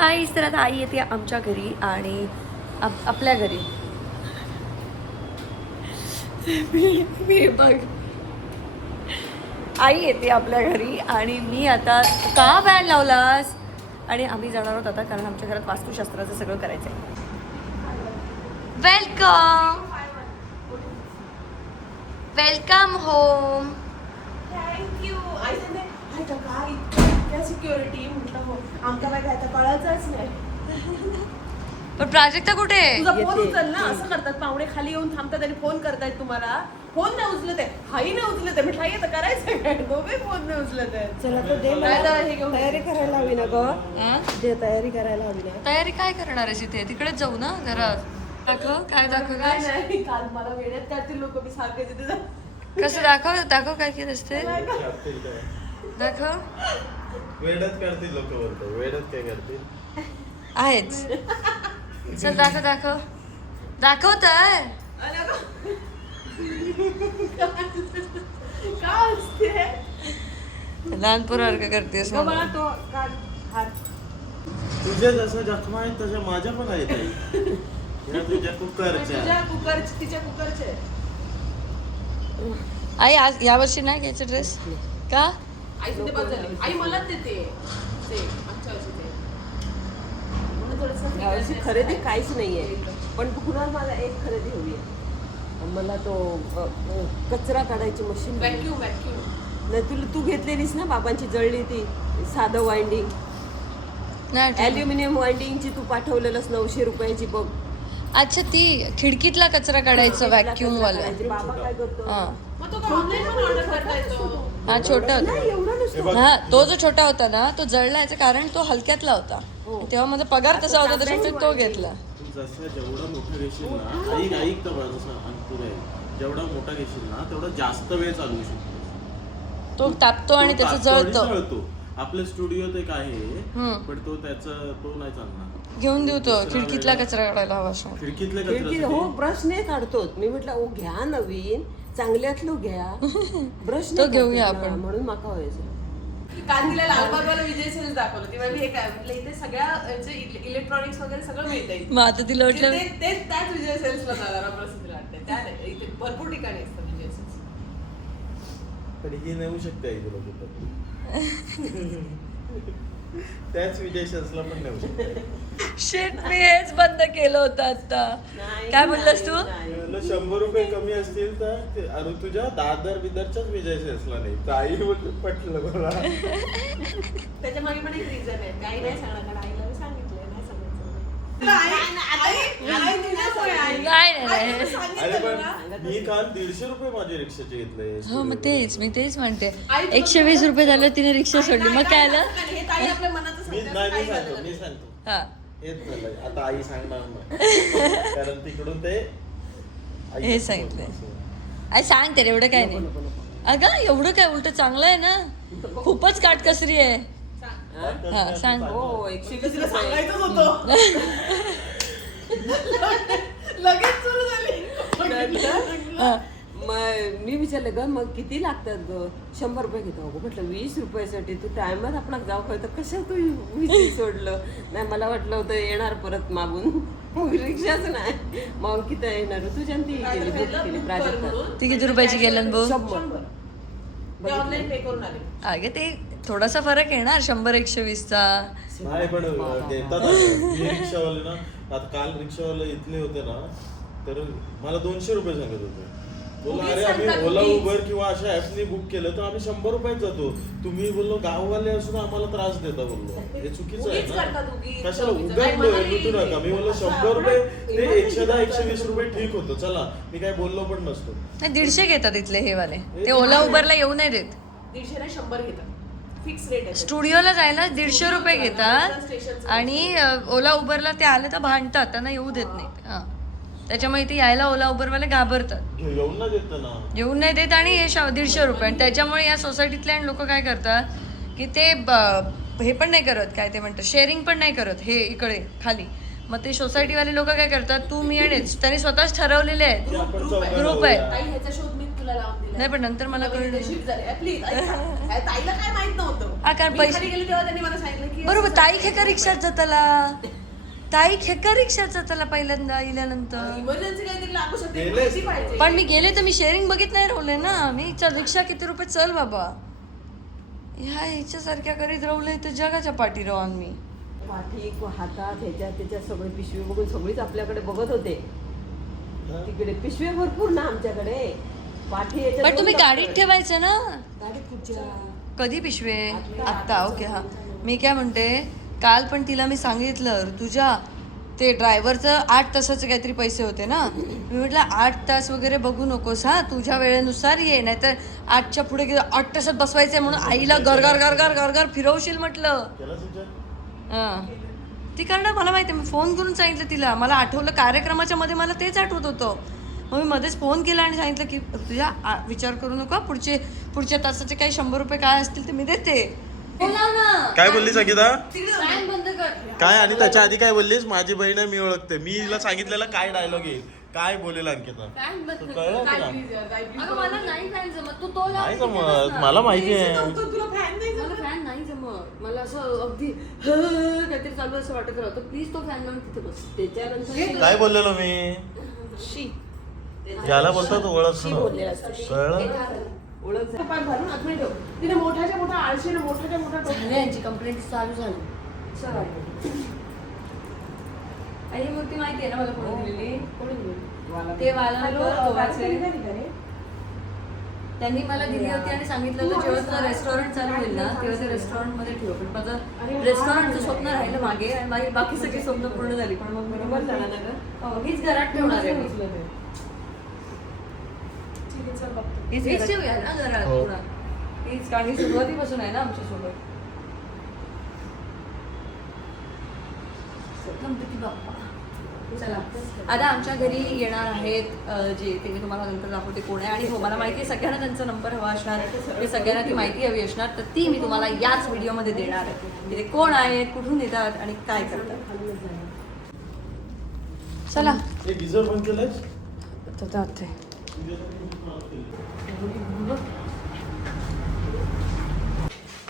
गाईस तर आता आई येते आमच्या घरी आणि आपल्या घरी मी बघ आई येते आपल्या घरी आणि मी आता का फॅन लावलास आणि आम्ही जाणार आहोत आता कारण आमच्या घरात वास्तुशास्त्राचं सगळं करायचं आहे. Welcome welcome home. थँक्यू. आई सांगते काय इतक्या सिक्युरिटी म्हटलं हो आमका काय काय कळायचंच नाही. पण प्राजक्ता कुठे आहे? तुझा फोन उचल ना. असं करतात पाहुणे खाली येऊन थांबतात आणि फोन करतायत तुम्हाला. फोन नाही उचलत आहे, हाही नाही उचलत आहे. म्हटलं आता करायचं काय, दोघे फोन नाही उचलत आहे. चला तर दे काय मला. तर हे घेऊन तयारी करायला हवी ना ग. दे तयारी करायला हवी ना. तयारी काय करणार आहे तिथे? तिकडेच जाऊ ना घरात. दाखव काय दाखव काय काय नाही काल मला वेड्यात काढतील लोक. मी सारखे तिथे जा. कसं दाखव दाखव काय केलं असते दाखव. वेड्यात करतील लोक बोलतो. वेड्यात काय करतील? आहेच. चल दाखव दाखव दाखव तर. काय असते लहान पोरासारखं करतेस ग मला तो काढ हात. तुझ्या जसं जखमा आहेत तशा माझ्या पण आहेत आई. या तुझ्या कुकरच्या. तुझ्या कुकरचे तिच्या कुकरचे. आई आज यावर्षी नाही घ्यायचं ड्रेस का? आई तिथे बस झाली. आई मलाच देते ते आमच्या वर्षी ते. म्हणून थोडंसं यावर्षी खरेदी काहीच नाहीये. पण कुणाल मला एक खरेदी हवी आहे. मला तो कचरा काढायची मशीन व्हॅक्यूम नाही. तू घेतलेलीस ना बाबांची जळली ती साधं वाइंडिंग नाही ठीक. ॲल्युमिनियम वाइंडिंगची तू पाठवलेलंस 900 रुपयाची बघ. अच्छा ती खिडकीतला कचरा काढायचं व्हॅक्यूम वाला. बाबा काय करतो हा मग तो ऑनलाईन पण ऑर्डर करता येतो. हा छोटा होता. नाही एवढा नसतो. हा तो जो छोटा होता ना तो जळलायचा कारण तो हलक्यातला होता. तेव्हा माझा पगार तसा होता त्याच्यामुळे तो घेतला. तू जसं जेवढा मोठा घेशील ना ऐक ऐक तर बघ जसं अंकुर आहे जेवढा मोठा घेशील ना तेवढा जास्त वेळ चालवू शकतो. तो तापतो आणि त्याचं जळतो. जळतो. आपल्या स्टुडिओत एक आहे पण तो नाही चालणार. घेऊन देऊ तो खिडकीतला कचरा काढायला हवा असं. खिडकीतल्या खिडकी कचऱ्यासाठी. हो ब्रश नाही काढतो. मी म्हटलं ओ घ्या नवीन चांगल्यातलो घ्या ब्रश तो घेऊया आपण. म्हणून माका व्हायचं. काल तिला लालबागवाला विजय सेल्स दाखवलं. ती म्हणजे हे काय म्हटलं इथे सगळ्या इलेक्ट्रॉनिक्स वगैरे सगळं मिळतं. मग आता तिला वाटलं तेच त्याच विजय सेल्सला जाणार प्रसिद्ध वाटते. त्या इथे भरपूर ठिकाणी असतात विजय सेल्स. पण ही नेऊ शकते आई तुला कुठं. त्याच विजय सेल्सला पण नेऊ शकते. शेट मी हेच बंद केलं होतं आता. नाही, काय बोललास तू? नाही. म्हणलं 100 रुपये कमी असतील तर अरे तुझ्या दादर बिदरच्याच विजय सेल्सला नाही तर आई पटलं मला. त्याच्या मागे पण एक रिझन आहे. आई नाही सांगणार कारण आईला मी सांगितलंय नाही सांगायचं. नाही अरे पण मी काल 150 रुपये माझे रिक्षाचे घेतले. हो मग मी तेच म्हणते 120 रुपये झालं तिने रिक्षा सोडली मग काय आलं. हे ताई आपल्या मनाचं मी सांगतात. नाही काय मी झालं? सांगतो हा हेच झालं आता आई सांगणार नाही कारण तिकडून ते आई हे सांगितलंय. आई सांगते रे एवढं काय नाही. अगं एवढं काय उलट चांगलं आहे ना. खूपच काटकसरी आहे. हा सांग. हो 120 तिला रुपये. सांगायचंच होतं. लगेच सुरू झाली. हा. मग मी विचारलं ग मग किती लागतात ग. 100 रुपये घेतो. अगं म्हटलं 20 रुपयासाठी तू टायमात आपला जाऊ खाय तर कशा तू 20 सोडलं. नाही मला वाटलं होतं येणार परत मागून. मग रिक्षाच नाही मग अंकिता येणार तुझ्या ती केली बुक केली प्राजक्ता. ती किती रुपयाची गेलं बघ. 100. ते ऑनलाईन पे करून आले. अगे ते थोडासा फरक येणार 100-120 चा. नाही पण देतात हे रिक्षावाले ना. आता काल रिक्षावाले इथले होते ना तर मला 200 रुपये सांगत होते. बोला अरे आम्ही ओला उबर किंवा अशा ऍपनी बुक केलं तर आम्ही 100 रुपयात जातो. तुम्ही बोललो गाववाले असून आम्हाला त्रास देता बोललो. हे चुकीचं आहे उगीच ना. करतात, उगीच. कशाला उगीच. उगाच मला लुटू नका. मी बोललो 100 रुपये ते 110-120 रुपये ठीक होतं. चला मी काय बोललो पण नसतो. नाही 150 घेतात इथले हे वाले. ते ओला उबरला येऊ नाही देत. 150 नाही 100 घेतात. फिक्स रेट आहे. स्टुडिओला जायला 150 रुपये घेतात आणि ओला उबरला ते आले तर भांडतात त्यांना येऊ देत नाही. हा त्याच्यामुळे ते यायला ओला उबरवाले घाबरतात. येऊन ना देत ना. येऊन नाही देत आणि हे 150 रुपये. आणि त्याच्यामुळे या सोसायटीतले लोक काय करतात की ते हे पण नाही करत काय ते म्हणतात शेअरिंग पण नाही करत हे इकडे खाली. मग ते सोसायटीवाले लोक काय करतात तू मी आणि त्यांनी स्वतःच ठरवलेले आहेत ग्रुप आहे. ताई ह्याचा शोध मी तुला लावून दिलं नाही पण नंतर मला कळलं शिफ्ट झाले प्लीज ताईला काय माहित नव्हतं हा, कारण मी पैसे- खाली गेले तेव्हा त्यांनी मला सांगितलं की बरोबर ताई खेका रिक्षात जाताला ताई खेका रिक्षात जाताला पहिल्यांदा इल्यानंतर इमर्जन्सी काहीतरी लागू शकते गेले. माहिती पाहिजे पण मी गेले तर मी शेअरिंग बघित नाही राहिले ना मी चल रिक्षा किती रुपये चल बाबा ह्या ह्याच्यासारख्या करीत राहुले तर जगाच्या पाठी राहू आम्ही पाठी हातात ह्याच्यात त्याच्यात सगळे पिशवी बघून सगळीच आपल्याकडे बघत होते तिकडे पिशवी भरपूर ना आमच्याकडे पाठी याच्यात पण तुम्ही बघून गाडीत टाकतोय. ठेवायचं ना गाडीत कुठच्या कधी पिशवे आत्ता ओके हा मी काय म्हणते काल पण तिला मी सांगितलं तुझ्या ते ड्रायव्हरचं 8 तासाचे काहीतरी पैसे होते ना मी म्हटलं 8 तास वगैरे बघू नकोस हा तुझ्या वेळेनुसार ये नाहीतर 8च्या पुढे 8 तासात बसवायचंय म्हणून आईला गरगर गरगर गरगर फिरवशील म्हटलं केलास विचार? हां ती करणार मला माहिती आहे मी फोन करून सांगितलं तिला मला आठवलं कार्यक्रमाच्या मध्ये मला तेच आठवत होतं मग मी मध्येच फोन केला आणि सांगितलं की तुझ्या विचार करू नका पुढच्या तासाचे काही 100 रुपये काय असतील ते मी देते बोला ना काय बोलली संगीता फॅन बंद कर काय आणि त्याच्या आधी काय बोललीस माझी बहीण आहे मी ओळखते मी हिला सांगितलेलं काय डायलॉग येईल काय बोलेल अंकिता फॅन बंद तू कर कळलं काय तुला प्लीज यार काय please. अगं मला नाही फॅन जमत तू तो लाव नाही तिथे बस जमत ना. मला माहिती आहे नव्हतं, तुला फॅन नाही मला फॅन नाही जमत मला असं अगदी काहीतरी चालू असं वाटत राहतं प्लीज तो फॅन लावून तिथे बस त्याच्यानंतर काय बोललेलो मी शी ज्याला बोलतो तो ओळख बोललेलं असतं कळलं ओळख झाली. पाय भरून आतमध्ये ठेव तिने मोठ्याच्या मोठा आळशीने मोठ्याच्या मोठा झालं यांची कंप्लेंट चालू झाली आणि ही मूर्ती माहिती आहे ना मला कोणी दिलेली ते त्यांनी मला दिली होती आणि सांगितलं होतं जेव्हा तुझं रेस्टॉरंट चालू होईल ना तेव्हा ते रेस्टॉरंट मध्ये ठेव पण माझं रेस्टॉरंटचं स्वप्न राहिलं मागे आणि माझी बाकी सगळी स्वप्न पूर्ण झाली पण मग बरोबर झालं ना गं हीच घरात ठेवणार आहे मी. हीच ठेवूया ना घरात हो. पुन्हा हीच कारण ही सुरुवातीपासून आहे ना आमच्या सोबत गणपती बाप्पा चला आता आमच्या घरी येणार आहेत जे ते मी तुम्हाला नंतर दाखवते कोण आहे आणि हो मला माहिती आहे सगळ्यांना त्यांचा नंबर हवा असणार ते सगळ्यांना ती माहिती हवी असणार तर ती मी तुम्हाला याच व्हिडिओमध्ये देणार आहे की ते कोण आहेत कुठून येतात आणि काय करतात चला हे गिझर बंद केलंयस तर जाते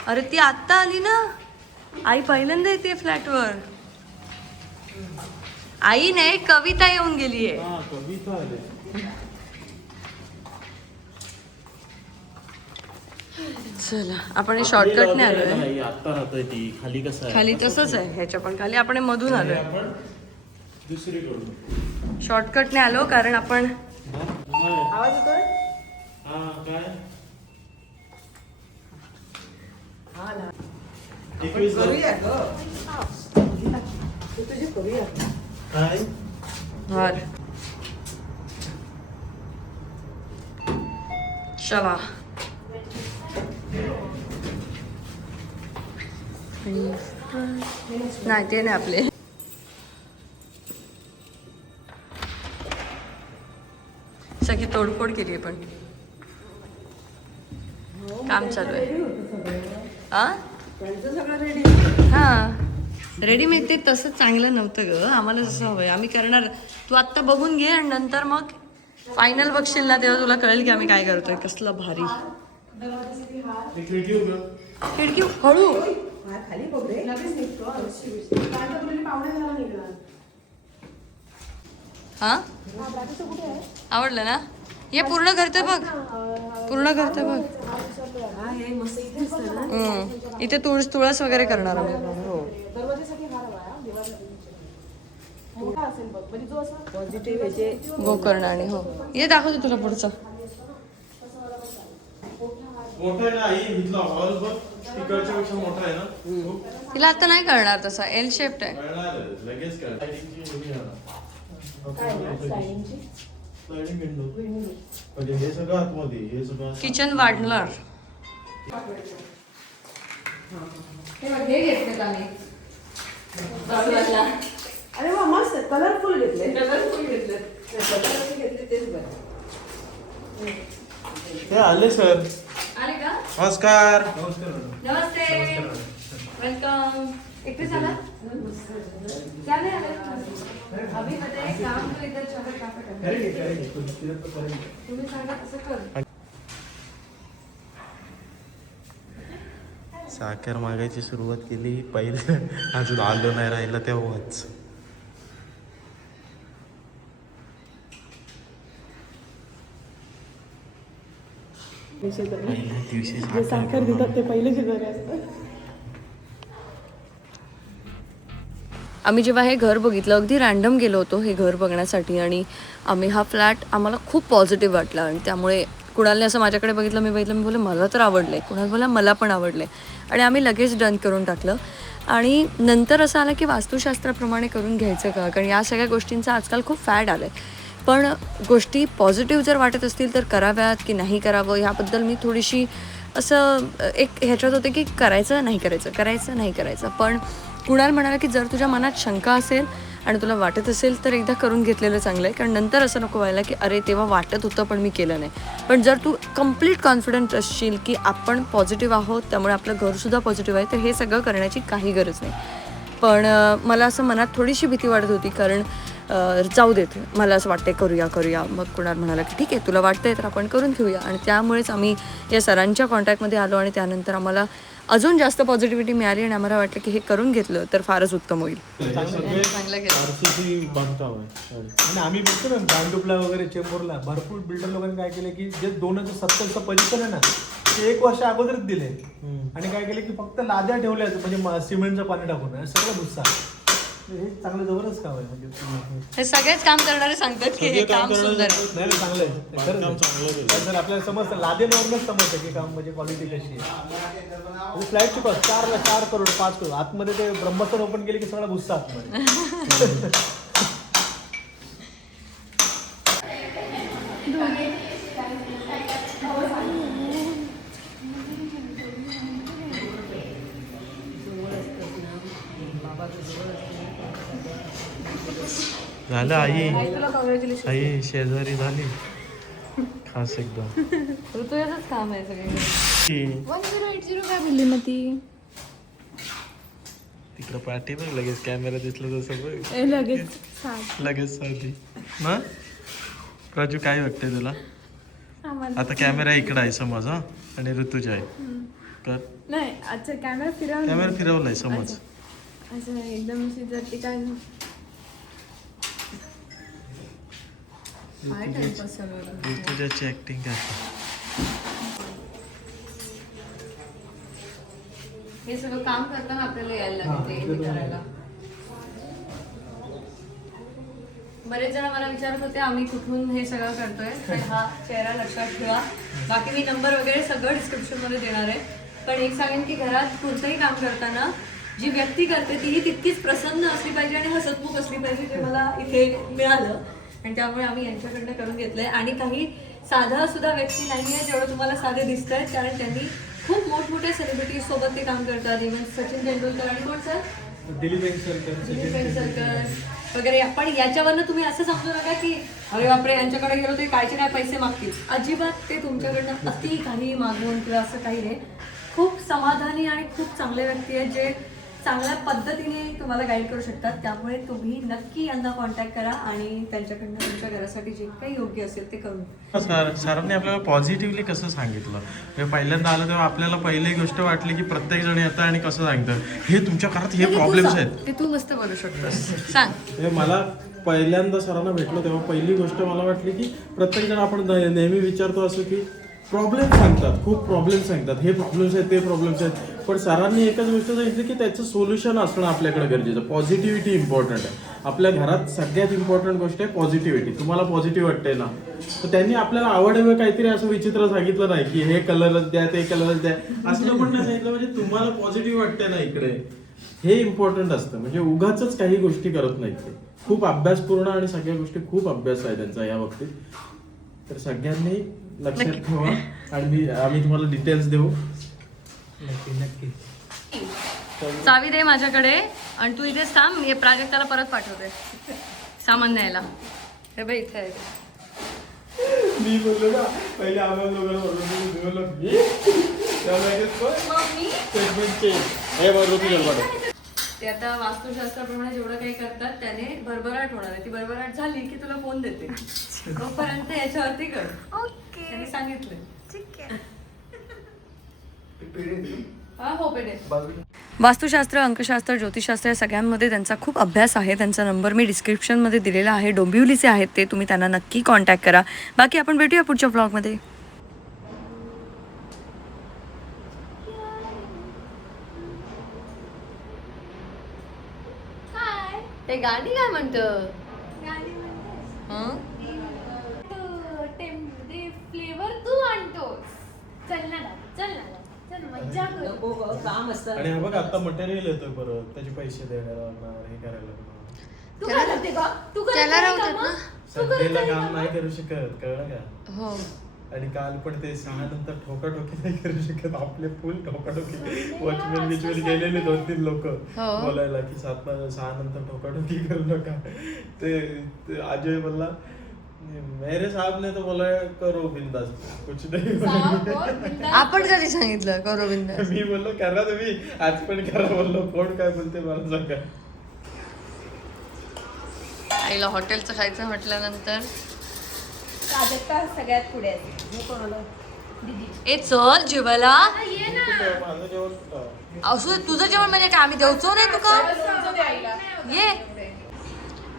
अरे ती आत्ता आली ना आई पहिल्यांदा येते फ्लॅटवर आई नाही कविता येऊन गेली आहे हा कविता आले चला आपण हे शॉर्टकटने आलोय नाही, आत्ता राहतोय ती खाली कसं आहे खाली तसंच आहे ह्याच्या पण खाली आपण हे मधून आलोय आपण दुसरीकडून शॉर्टकटने आलो कारण आपण आवाज येतोय हा काय हा ना 21 करूया ग तुझी करूया काय वर चला नाही ते नाही आपले सगळी तोडफोड केली आहे पण काम चालू आहे हा त्यांचं सगळं रेडी हा रेडीमेड ते तसं चांगलं नव्हतं ग आम्हाला जसं हवंय आम्ही करणार तू आत्ता बघून घे आणि नंतर मग फायनल बघशील ना तेव्हा तुला कळेल की आम्ही काय करतोय कसलं भारी खिडकी हळू खाली बघ रे लगेच निघतो काय तर बोलली पावणे झाला निघणार हा आवडलं ना हे पूर्ण करते बघ पूर्ण करते बघ हे मस्त दिसतं ना इथे तुळस वगैरे करणार आम्ही दरवाजासाठी हार हवा आहे, देवासाठी. मोठा असेल बघ म्हणजे जो असा पॉझिटिव्ह ह्याचे गोकर्ण आणि हो ये दाखवते तुला पुढचं मोठा आहे ना आई इथला हॉल बघ तिकडच्या पेक्षा मोठा आहे ना खूप तिला आता नाही करणार तसा एल शेप्ड आहे कळणार आहे, लगेच कळणार. स्लायडिंग विंडो म्हणजे हे सगळं आतमध्ये हे सगळं असं. किचन वाढणार हे घेतलेत आम्ही अरे वा मस्त कलरफुल घेतले घेतले तेच बरं ते आले सर आले का नमस्कार नमस्ते वेलकम एकटे झाला क्या नाही आले अभि मध्ये काम तो इधर चला तुम्ही सांगा तसं कर. साखर मागायची सुरुवात केली पहिले, अजून आलो नाही राहिलं तेव्हाच. पहिल्या दिवशी साखर देतात ते पहिले शेजारी असतात. आम्ही जेव्हा हे घर बघितलं अगदी रॅन्डम गेलो होतो हे घर बघण्यासाठी आणि आम्ही हा फ्लॅट आम्हाला खूप पॉझिटिव्ह वाटला आणि त्यामुळे कुणालने असं माझ्याकडे बघितलं मी बोलले मला तर आवडलं आहे, कुणाल बोला मला पण आवडलं आहे आणि आम्ही लगेच डन करून टाकलं. आणि नंतर असं आलं की वास्तुशास्त्राप्रमाणे करून घ्यायचं का, कारण या सगळ्या गोष्टींचा आजकाल खूप फॅड आलं आहे. पण गोष्टी पॉझिटिव्ह जर वाटत असतील तर कराव्यात की नाही करावं ह्याबद्दल मी थोडीशी असं एक ह्याच्यात होते की करायचं नाही करायचं. पण कुणाल म्हणाला की जर तुझ्या मनात शंका असेल आणि तुला वाटत असेल तर एकदा करून घेतलेलं चांगलं आहे, कारण नंतर असं नको व्हायला की अरे तेव्हा वाटत होतं पण मी केलं नाही. पण जर तू कम्प्लीट कॉन्फिडंट असशील की आपण पॉझिटिव्ह आहोत त्यामुळे आपलं घरसुद्धा पॉझिटिव्ह आहे, तर हे सगळं करण्याची काही गरज नाही. पण मला असं मनात थोडीशी भीती वाटत होती, कारण जाऊ देत मला असं वाटते करूया. मग कुणाल म्हणाला की ठीक आहे तुला वाटतंय तर आपण करून घेऊया. आणि त्यामुळेच आम्ही या सरांच्या कॉन्टॅक्टमध्ये आलो आणि त्यानंतर आम्हाला अजून जास्त पॉझिटिव्हिटी मिळाली आणि आम्हाला वाटलं की हे करून घेतलं तर फारच उत्तम होईल. आणि आम्ही बघतो ना भांडुपला वगैरे चेंबूरला भरपूर बिल्डर लोकांनी काय केलं की जे 2070चं पोझिशन आहे ना ते 1 वर्ष अगोदरच दिले आणि काय केलं की फक्त लाद्या ठेवल्या म्हणजे सिमेंटचं पाणी टाकून सगळं भुस्सा. हे चांगलं जबरदस्त काम आहे म्हणजे हे सगळेच काम करणारे सांगतात की हे काम सुंदर आहे. नाही चांगलं आहे खरंच जर आपल्याला समजतं लादेनवरूनच समजतं की काम म्हणजे क्वालिटी कशी आहे. फ्लॅटची कॉस्ट 4 करोड 5 करोड आतमध्ये ते ब्रह्मस्थान ओपन केले की सगळा भुस्सा आतमध्ये. झालं आई शेजारी झाली खास एकदम. ऋतुजाचंच काम आहे सगळे. 1080 काय बोलली मग ती तिकडं पाठी बघ लगेच कॅमेरा दिसलं तसं बघ लगेच साधी ना. राजू काय वाटतंय तुला आता कॅमेरा इकडं आहे समज हा आणि ऋतुजा आहे कर नाही. अच्छा कॅमेरा फिरवलाय समज असं एकदम जर काय ऋतुजाची ऍक्टिंग काय हे सगळं काम करताना आपल्याला यायला लागते करायला. बरेच जण मला विचारत होते आम्ही कुठून हे सगळं करतोय, तर हा चेहरा लक्षात ठेवा. बाकी मी नंबर वगैरे सगळं डिस्क्रिप्शनमध्ये देणार आहे. पण एक सांगेन की घरात कोणतंही काम करताना जी व्यक्ती करते तीही तितकीच प्रसन्न असली पाहिजे आणि हसतमुख असली पाहिजे, जे मला इथे मिळालं आणि त्यामुळे आम्ही यांच्याकडनं करून घेतलंय. आणि काही साधा सुद्धा व्यक्ती नाही आहे जेवढं तुम्हाला साधे दिसत आहेत, कारण त्यांनी खूप मोठमोठ्या सेलिब्रिटीज सोबत ते काम करतात. इव्हन सचिन तेंडुलकर आणि कोण सर दिलीप वेंगसरकर वगैरे. पण याच्यावरनं तुम्ही असं समजू नका की अरे बापरे यांच्याकडे गेलो ते कायचे काय पैसे मागतील. अजिबात ते तुमच्याकडनं अति काही मागवून किंवा असं काही नाही. खूप समाधानी आणि खूप चांगले व्यक्ती आहेत जे चांगल्या पद्धतीने तुम्हाला गाईड करू शकतात. त्यामुळे तुम्ही नक्की यांना कॉन्टॅक्ट करा आणि त्यांच्याकडनं तुमच्या घरासाठी जे काही योग्य असेल ते करून. सरांनी आपल्याला पॉझिटिव्हली कसं सांगितलं. म्हणजे पहिल्यांदा आलं तेव्हा आपल्याला पहिली गोष्ट वाटली की प्रत्येक जण येतं आणि कसं सांगतं हे तुमच्या घरात हे प्रॉब्लेम्स आहेत ते तू मस्त बोलू शकतोस सांग. मला पहिल्यांदा सरांना भेटलो तेव्हा पहिली गोष्ट मला वाटली की प्रत्येक जण आपण नेहमी विचारतो असं की प्रॉब्लेम सांगतात, खूप प्रॉब्लेम सांगतात, हे प्रॉब्लेम्स आहेत ते प्रॉब्लेम्स आहेत. पण सरांनी एकच गोष्ट सांगितली की त्याचं सोल्युशन असणं आपल्याकडे गरजेचं. पॉझिटिव्हिटी इम्पॉर्टंट आहे. आपल्या घरात सगळ्यात इम्पॉर्टंट गोष्ट आहे पॉझिटिव्हिटी. तुम्हाला पॉझिटिव्ह वाटतंय ना, तर त्यांनी आपल्याला आवडवे काहीतरी असं विचित्र सांगितलं नाही की हे कलरच द्या ते कलरच द्या असं पण नाही सांगितलं. म्हणजे तुम्हाला पॉझिटिव्ह वाटतंय ना इकडे, हे इम्पॉर्टंट असतं. म्हणजे उगाचच काही गोष्टी करत नाहीत ते. खूप अभ्यासपूर्ण आणि सगळ्या गोष्टी खूप अभ्यास आहे त्यांचा या बाबतीत. तर सगळ्यांनी लक्षात ठेवा आणि आम्ही तुम्हाला डिटेल्स देऊ. नक्की चावी दे माझ्याकडे आणि तू इथेच थांब. मी प्राजक्ताला परत पाठवते सामान न्यायला. हे बाई इथे आहे. मी बोललो ना पहिले आम्हाला ते आता वास्तुशास्त्राप्रमाणे जेवढं काही करतात त्याने भरभराट होणार आहे. ती भरभराट झाली की तुला फोन देते. तोपर्यंत याच्यावरती कर. ओके त्यांनी सांगितलं. ठीक आहे. हा हो पेढे. वास्तुशास्त्र, अंकशास्त्र, ज्योतिषशास्त्र या सगळ्यांमध्ये त्यांचा खूप अभ्यास आहे. त्यांचा नंबर मी डिस्क्रिप्शनमध्ये दिलेला आहे. डोंबिवलीचे आहेत ते. तुम्ही त्यांना नक्की कॉन्टॅक्ट करा. बाकी आपण भेटूया पुढच्या ब्लॉगमध्ये. ते गाणी काय म्हणतं? गाणी म्हणतेस? हं? ते फ्लेवर तू आणतोस. चल ना चल ना चल मज्जा करू. नको गं, काम असतं. आणि हा बघ आता मटेरियल येतोय परत, त्याचे पैसे द्यायला लागणार, हे करायला लागणार. तू काय करते का? तू करत त्याला नाही राहू का देत मग? ना. संडेला काम नाही करू शकत, कळलं का? हो. आणि काल पण ते 6 नंतर ठोकाठोकी नाही करू शकत. आपले फुल ठोकाठोकी वॉचमॅन बिचमॅन गेलेले 2-3 लोक हो. बोलायला की 6 नंतर ठोकाठोकी करू नका. ते अजय बोलला मेरे साहब ने तो बोला करो बिंदास कुछ नाही. आपण कधी सांगितलं गौरविंद? मी बोललो करा तुम्ही, आज पण करा बोललो. कोण काय बोलते मला सांगा. आईला हॉटेलचं खायचं म्हटल्यानंतर प्राजक्ता सगळ्यात पुढे आहे. ए चल जेवायला. ये ना. माझं जेवण कुठं? असू दे, तुझं जेवण म्हणजे काय आम्ही देवचो नाही तुका. लोणचं दे आईला. ये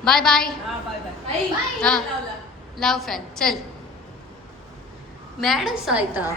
बाय बाय. हा, बाय बाय. आई, हा. लावला. लाव फॅन चल. मॅडम सायता